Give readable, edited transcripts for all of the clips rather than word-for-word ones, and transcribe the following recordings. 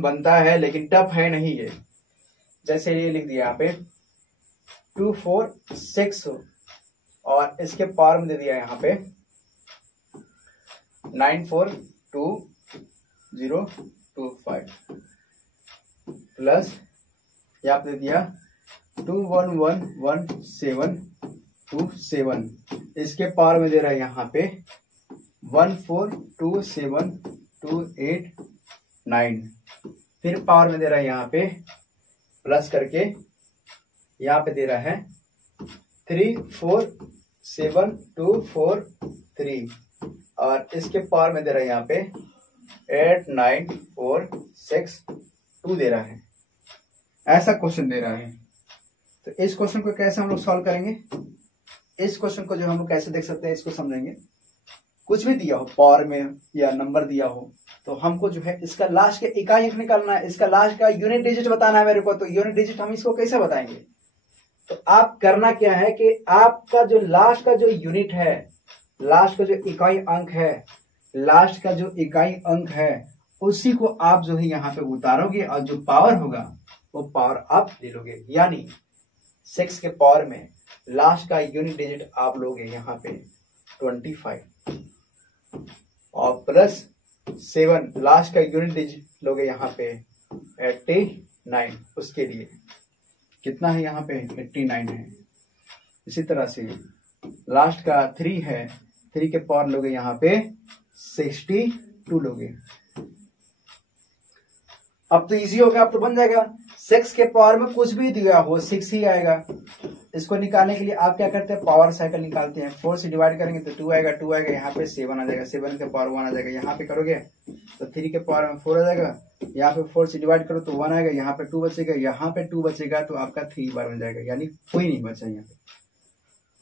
बनता है लेकिन टफ है नहीं ये। जैसे ये लिख दिया यहाँ पे 2 4 6 और इसके पावर में दे दिया यहाँ पे 9 4 2 0 2 5 प्लस यहाँ पे दे दिया 2 1 1 1 7 2 7। इसके पावर में दे रहा है यहाँ पे 1 4 2 7 2 8 9। फिर पावर में दे रहा है यहाँ पे प्लस करके यहाँ पे दे रहा है 3 4 7 2 4 3 और इसके पावर में दे रहा है यहाँ पे 8 9 4 6 2 दे रहा है। ऐसा क्वेश्चन दे रहा है। तो इस क्वेश्चन को कैसे हम लोग सॉल्व करेंगे? इस क्वेश्चन को जो हम लोग कैसे देख सकते हैं इसको समझेंगे। कुछ भी दिया हो पावर में या नंबर दिया हो तो हमको जो है इसका लास्ट का इकाई अंक निकालना है, इसका लास्ट का यूनिट डिजिट बताना है मेरे को। तो यूनिट डिजिट हम इसको कैसे बताएंगे? तो आप करना क्या है कि आपका जो लास्ट का जो यूनिट है, लास्ट का जो इकाई अंक है, लास्ट का जो इकाई अंक है उसी को आप जो है यहाँ पे उतारोगे और जो पावर होगा वो पावर आप ले लोगे। यानी 6 के पावर में लास्ट का यूनिट डिजिट आप लोगे यहाँ पे 25 और प्लस 7 लास्ट का यूनिट डिजिट लोगे यहाँ पे 89। उसके लिए कितना है यहाँ पे 89 है। इसी तरह से लास्ट का 3 है, 3 के पावर लोगे यहाँ पे 62 लोगे। अब तो इजी हो गया, अब तो बन जाएगा। 6 के पावर में कुछ भी दिया हो 6 ही आएगा। इसको निकालने के लिए आप क्या करते हैं, पावर साइकिल निकालते हैं। 4 से डिवाइड करेंगे तो 2 आएगा, 2 आएगा यहाँ पे 7 आ जाएगा, 7 के पावर 1 आ जाएगा। यहाँ पे करोगे तो 3 के पावर में 4 आ जाएगा, यहाँ पे 4 से डिवाइड करो तो 1 आएगा, यहाँ पे 2 बचेगा, यहाँ पे 2 बचेगा तो आपका 3 बार बन जाएगा, यानी कोई नहीं बचा यहाँ पे।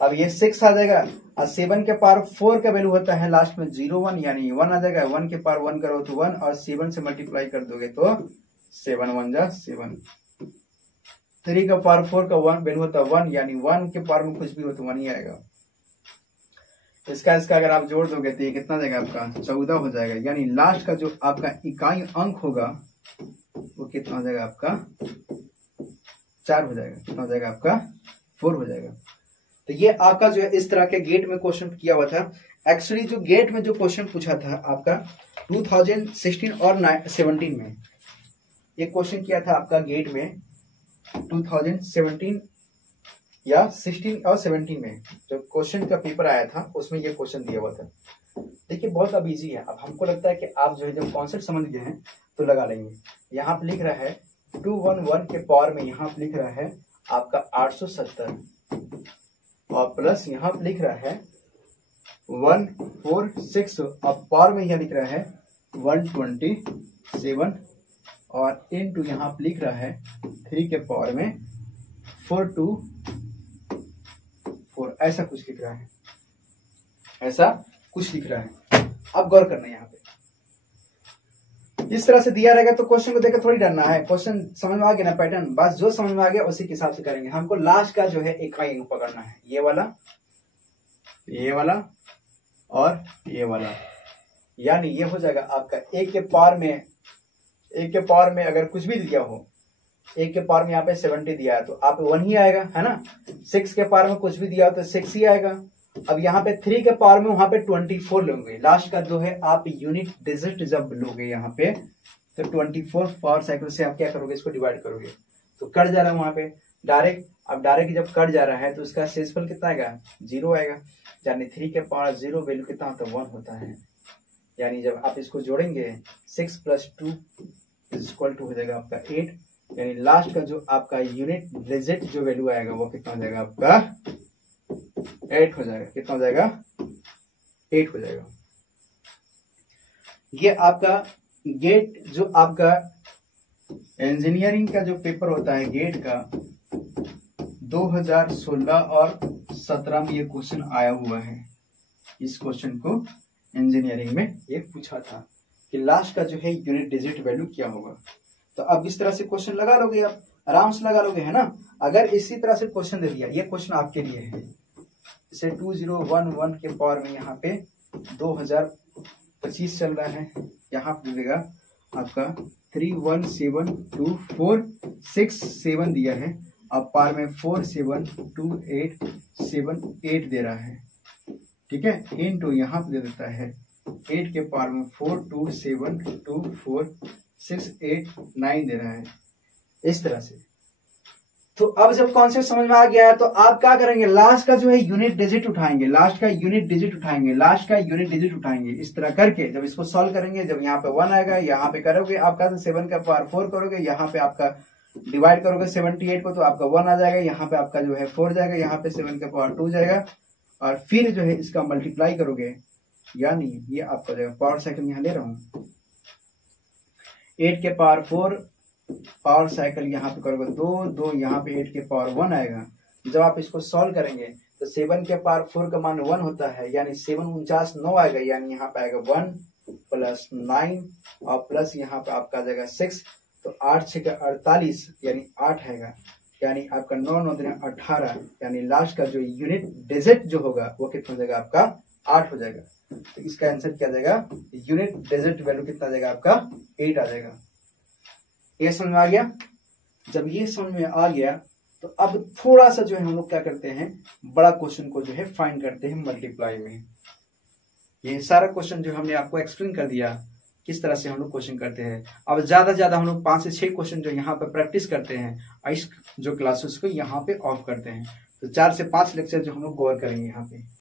अब ये 6 आ जाएगा और 7 के पावर 4 का वैल्यू होता है लास्ट में 0 1, यानी 1 आ जाएगा। 1 के पावर 1 करो तो 1 और 7 से मल्टीप्लाई कर दोगे तो 7 1 जा 7। 3 का पावर 4 का 1 वैल्यू होता है 1, यानी 1 के पावर में कुछ भी हो तो 1 ही आएगा। इसका अगर आप जोड़ दोगे तो ये कितना जाएगा आपका 14 हो जाएगा। यानी लास्ट का जो आपका इकाई अंक होगा वो कितना हो जाएगा आपका 4 हो जाएगा। कितना हो जाएगा आपका 4 हो जाएगा। तो ये आपका जो है इस तरह के गेट में क्वेश्चन किया हुआ था। एक्चुअली जो गेट में जो क्वेश्चन पूछा था आपका 2016 और 17 में, ये क्वेश्चन किया था आपका गेट में 2017 या 16 और 17 में जो क्वेश्चन का पेपर आया था उसमें ये क्वेश्चन दिया हुआ था। देखिए बहुत अब इजी है। अब हमको लगता है कि आप जो है जब कॉन्सेप्ट समझ गए हैं तो लगा लेंगे। यहाँ पे लिख रहा है 211 के पावर में यहाँ पे लिख रहा है आपका 870 और प्लस यहाँ पे लिख रहा है 146 और पावर में यह लिख रहा है 127 और इनटू यहाँ पे लिख रहा है 3 के पावर में 424। ऐसा कुछ लिख रहा है, ऐसा कुछ लिख रहा है। अब गौर करना यहाँ पे इस तरह से दिया रहेगा तो क्वेश्चन को देखकर थोड़ी डरना है। क्वेश्चन समझ में आ गया ना पैटर्न, बस जो समझ में आ गया उसी के हिसाब से करेंगे। हमको लास्ट का जो है इकाई अंक पकड़ना है, ये वाला और ये वाला। यानी ये हो जाएगा आपका 1 के पावर में अगर कुछ भी दिया हो, 1 के पावर में यहाँ पे 70 दिया है तो आप 1 ही आएगा, है ना। 6 के पावर में कुछ भी दिया हो तो 6 ही आएगा। अब यहाँ पे 3 के पावर में वहां पे 24 लोगे। लास्ट का जो है आप यूनिट डिजिट जब लोगे यहाँ पे तो 24 पावर साइकिल से आप क्या करोगे, इसको डिवाइड करोगे तो कट जा रहा है वहां पे डायरेक्ट। अब डायरेक्ट जब कट जा रहा है तो उसका शेषफल कितना आएगा 0 आएगा। यानी 3 के पावर 0 वैल्यू कितना होता है 1 होता है। यानी जब आप इसको जोड़ेंगे 6 + 2 = हो जाएगा आपका 8। यानी लास्ट का जो आपका यूनिट डिजिट जो वैल्यू आएगा वो कितना हो जाएगा आपका 8 हो जाएगा। कितना हो जाएगा 8 हो जाएगा। ये आपका गेट जो आपका इंजीनियरिंग का जो पेपर होता है गेट का 2016 और 17 में ये क्वेश्चन आया हुआ है। इस क्वेश्चन को इंजीनियरिंग में ये पूछा था कि लास्ट का जो है यूनिट डिजिट वैल्यू क्या होगा। तो अब इस तरह से क्वेश्चन लगा लोगे, आप आराम से लगा लोगे, है ना। अगर इसी तरह से क्वेश्चन दे दिया, ये क्वेश्चन आपके लिए है। जैसे 2011 के पावर में यहाँ पे 2025 चल रहा है, यहाँ पे मिलेगा आपका 317246 दिया है। अब पार में 472878 दे रहा है, ठीक है, इनटू यहाँ पे दे देता है 8 के पार में 42724689 दे रहा है, इस तरह से। तो अब जब कॉन्सेप्ट समझ में आ गया है तो आप क्या करेंगे, लास्ट का जो है यूनिट डिजिट उठाएंगे, लास्ट का यूनिट डिजिट उठाएंगे। इस तरह करके जब इसको सॉल्व करेंगे, जब यहाँ पे 1 आएगा, यहाँ पे करोगे आपका 7 का पावर 4 करोगे, यहाँ पे आपका डिवाइड करोगे 78 को तो आपका 1 आ जाएगा, यहाँ पे आपका जो है 4 जाएगा, यहाँ पे 7 का पावर 2 जाएगा, और फिर जो है इसका मल्टीप्लाई करोगे, यानी ये आपका जाएगा पावर साइकिल यहाँ ले रहा हूं 8 के पावर 4 पावर साइकिल यहाँ पे करोगे 2 यहाँ पे 8 के पावर 1 आएगा। जब आप इसको सॉल्व करेंगे तो 7 के पावर 4 का मान 1 होता है, यानी 7 49 9 आएगा, यानी यहाँ पे आएगा 1 प्लस 9 और प्लस यहाँ पे आपका आ जाएगा 6, तो 8 6 का 48 यानी 8 आएगा, यानी आपका 9 9 दिन 18, यानी लास्ट का जो यूनिट डिजिट जो होगा वो कितना हो जाएगा आपका 8 हो जाएगा। तो इसका आंसर क्या जाएगा, यूनिट डिजिट वैल्यू कितना जाएगा आपका 8 आ जाएगा। ये समझ में आ गया। जब ये समझ में आ गया तो अब थोड़ा सा जो है हम लोग क्या करते हैं, बड़ा क्वेश्चन को जो है फाइंड करते हैं मल्टीप्लाई में। ये सारा क्वेश्चन जो हमने आपको एक्सप्लेन कर दिया किस तरह से हम लोग क्वेश्चन करते हैं। अब ज्यादा से ज्यादा हम लोग 5 से 6 क्वेश्चन जो यहाँ पे प्रैक्टिस करते हैं, इस जो क्लासेस को यहाँ पे ऑफ करते हैं, तो 4 से 5 लेक्चर जो हम लोग कवर करेंगे यहाँ पे।